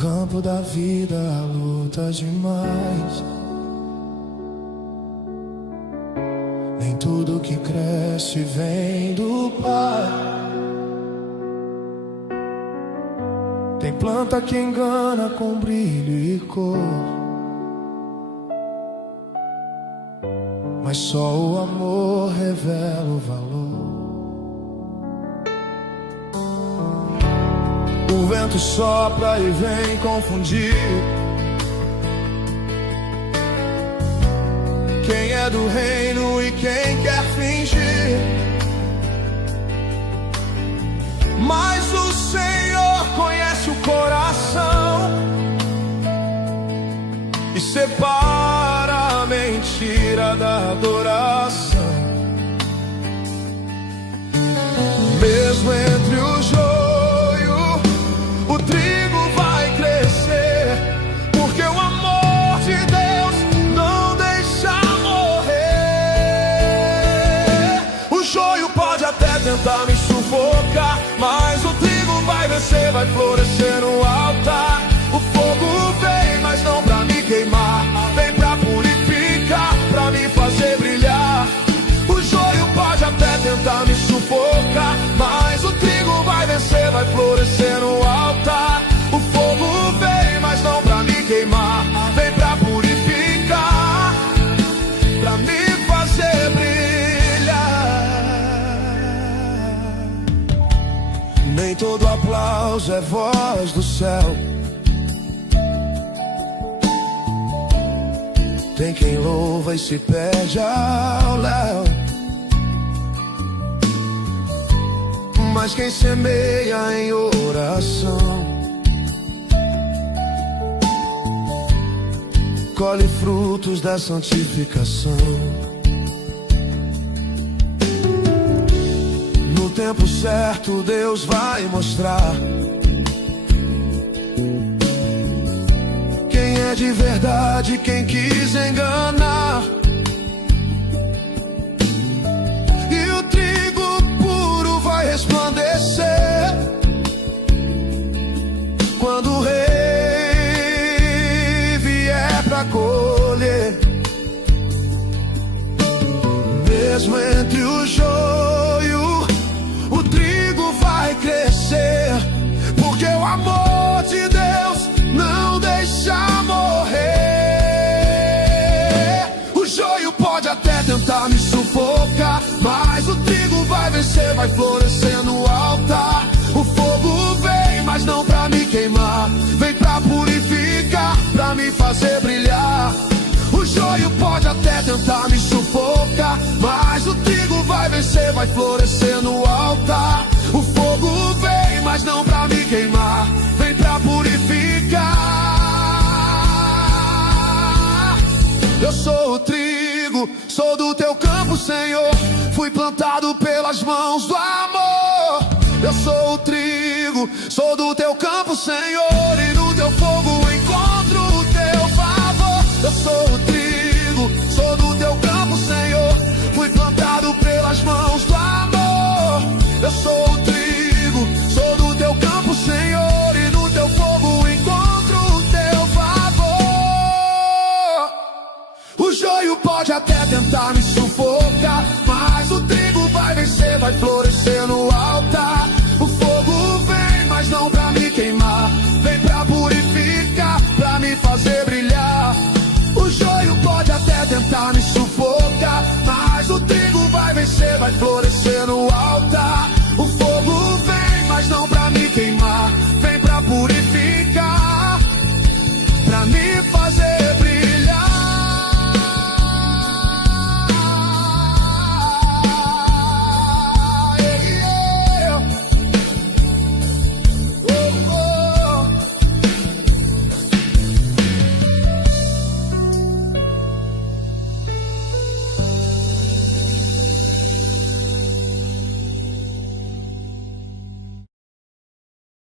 campo da vida a luta demais. Nem tudo que cresce vem do Pai. Tem planta que engana com brilho e cor, mas só o amor revela o valor. O vento sopra e vem confundir quem é do reino e quem quer fingir. Mas o Senhor conhece o coração e separa a mentira da adoração. Mesmo entre o joio, o trigo vai crescer, porque o amor de Deus não deixa morrer. O joio pode até tentar me sufocar, mas o trigo vai vencer, vai florescer no altar. O fogo vem, mas não pra me queimar, vem pra purificar, pra me fazer brilhar. O joio pode até tentar me sufocar, mas o trigo vai vencer, vai florescer no altar. O fogo vem, mas não pra me queimar, vem pra purificar, pra me fazer brilhar. Nem todo aplauso é voz do céu. Tem quem louva e se perde ao léu, mas quem semeia em oração colhe frutos da santificação. No tempo certo Deus vai mostrar quem é de verdade, quem quis enganar. E o trigo puro vai resplandecer quando o rei vier pra colher. Mesmo entre o joio, o trigo vai crescer, porque o amor de Deus não deixa morrer. O joio pode até tentar me sufocar, mas o trigo vai vencer, vai florescer no altar. O fogo vem, mas não pra me queimar, vem pra purificar, pra me fazer brilhar. O joio pode até tentar me sufocar, mas o trigo vai vencer, vai florescer no altar. O fogo vem, mas não pra me queimar, vem pra purificar. Eu sou o trigo, sou do teu campo, Senhor, fui plantado pelas mãos do amor. Eu sou o trigo, sou do teu campo, Senhor, e no teu fogo encontro o teu favor. Eu sou o trigo, sou do teu campo, Senhor, fui plantado pelas mãos do amor. Eu sou o trigo, sou do teu campo, Senhor, e no teu fogo encontro o teu favor. O joio pode até tentar me sufocar, mas o trigo vai vencer, vai florescer no altar. O fogo vem, mas não pra me queimar, vem pra purificar, pra me fazer brilhar. O joio pode até tentar me sufocar, mas o trigo vai vencer, vai florescer